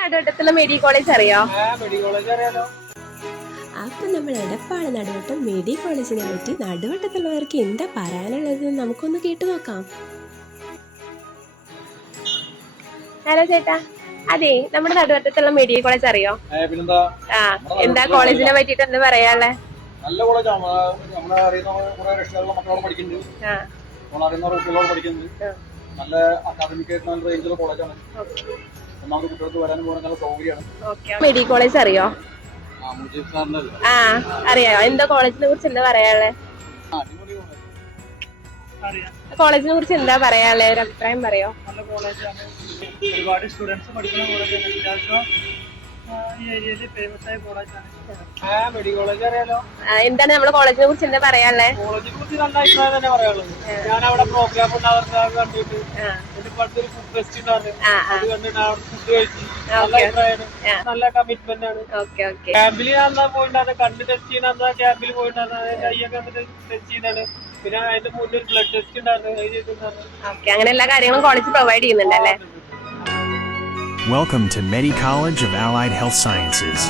നടുവട്ടത്തുള്ള മെഡി college അറിയോ? അപ്പൊ നമ്മൾ എടപ്പാള നടുവട്ടം മെഡി കോളേജിനെ പറ്റി നടുവട്ടത്തുള്ളവർക്ക് എന്താ പറയാനുള്ളത് നമുക്കൊന്ന് കേട്ടു നോക്കാം. ഹലോ ചേട്ടാ, അതെ നമ്മുടെ നടുവട്ടത്തുള്ള മെഡി കോളേജ് അറിയോ? എന്താ കോളേജിനെ പറ്റിട്ട് എന്താ പറയാനുള്ളേ? നല്ല കോളേജാണ്. നമ്മളെ അറിയുന്ന കുറെ രക്ഷിതാക്കളുടെ മക്കളോട് പഠിക്കുന്നുണ്ട്, നമ്മളറിയുന്ന കുട്ടികളോട് പഠിക്കുന്നുണ്ട്. നല്ല അക്കാദമിക് ആയിട്ട് നല്ല റേഞ്ചുള്ള കോളേജാണ്. ഒന്നാമത് കുട്ടികൾക്ക് വരാനും പോകാൻ നല്ല സൗകര്യമാണ്. മെഡി കോളേജ് അറിയോ? അറിയാം. എന്താ കോളേജിനെ കുറിച്ച് എന്താ പറയാനുള്ളത്? കോളേജിനെ കുറിച്ച് എന്താ പറയാനുള്ളത്, ഒരു അഭിപ്രായം പറയോ? നല്ല കോളേജാണ്, ഒരുപാട് സ്റ്റുഡൻസ് പഠിക്കുന്ന കോളേജാണ്. അത്യാവശ്യം ഈ ഏരിയയിൽ ഫേമസ് ആയ കോളേജാണ്. മെഡി കോളേജ് അറിയാലോ. എന്താണ് നമ്മുടെ കോളേജിനെ കുറിച്ച് എന്താ പറയാനുള്ളത്? കോളേജിനെ കുറിച്ച് നല്ല അഭിപ്രായം തന്നെ പറയാനുള്ളത്. ഞാൻ അവിടെ പ്രോഗ്രാം ഉണ്ടാകുന്നത് കണ്ടിട്ട് എന്റെ പണ്ടൊരു ഫുഡ് ഫെസ്റ്റ് ഉണ്ടായിരുന്നു, അത് കണ്ടിട്ട് അവിടെ ഫുഡ് കഴിച്ചു. നല്ല അഭിപ്രായമാണ്, നല്ല കമ്മിറ്റ്മെന്റ് ആണ്. ക്യാമ്പിൽ ഞാൻ പോയിട്ടാണ് കണ്ട് ടെസ്റ്റ് ചെയ്യുന്ന ക്യാമ്പിൽ പോയിട്ടാണ് കൈയൊക്കെ എന്നിട്ട് ടെസ്റ്റ് ചെയ്താണ്. പിന്നെ അതിന്റെ മുന്നിൽ ബ്ലഡ് ടെസ്റ്റ് ഉണ്ടായിരുന്നു, അത് ചെയ്തിട്ടുണ്ടായിരുന്നു. അങ്ങനെ എല്ലാ കാര്യങ്ങളും കോളേജ് പ്രൊവൈഡ് ചെയ്യുന്നുണ്ടല്ലേ? Welcome to Medi College of Allied Health Sciences.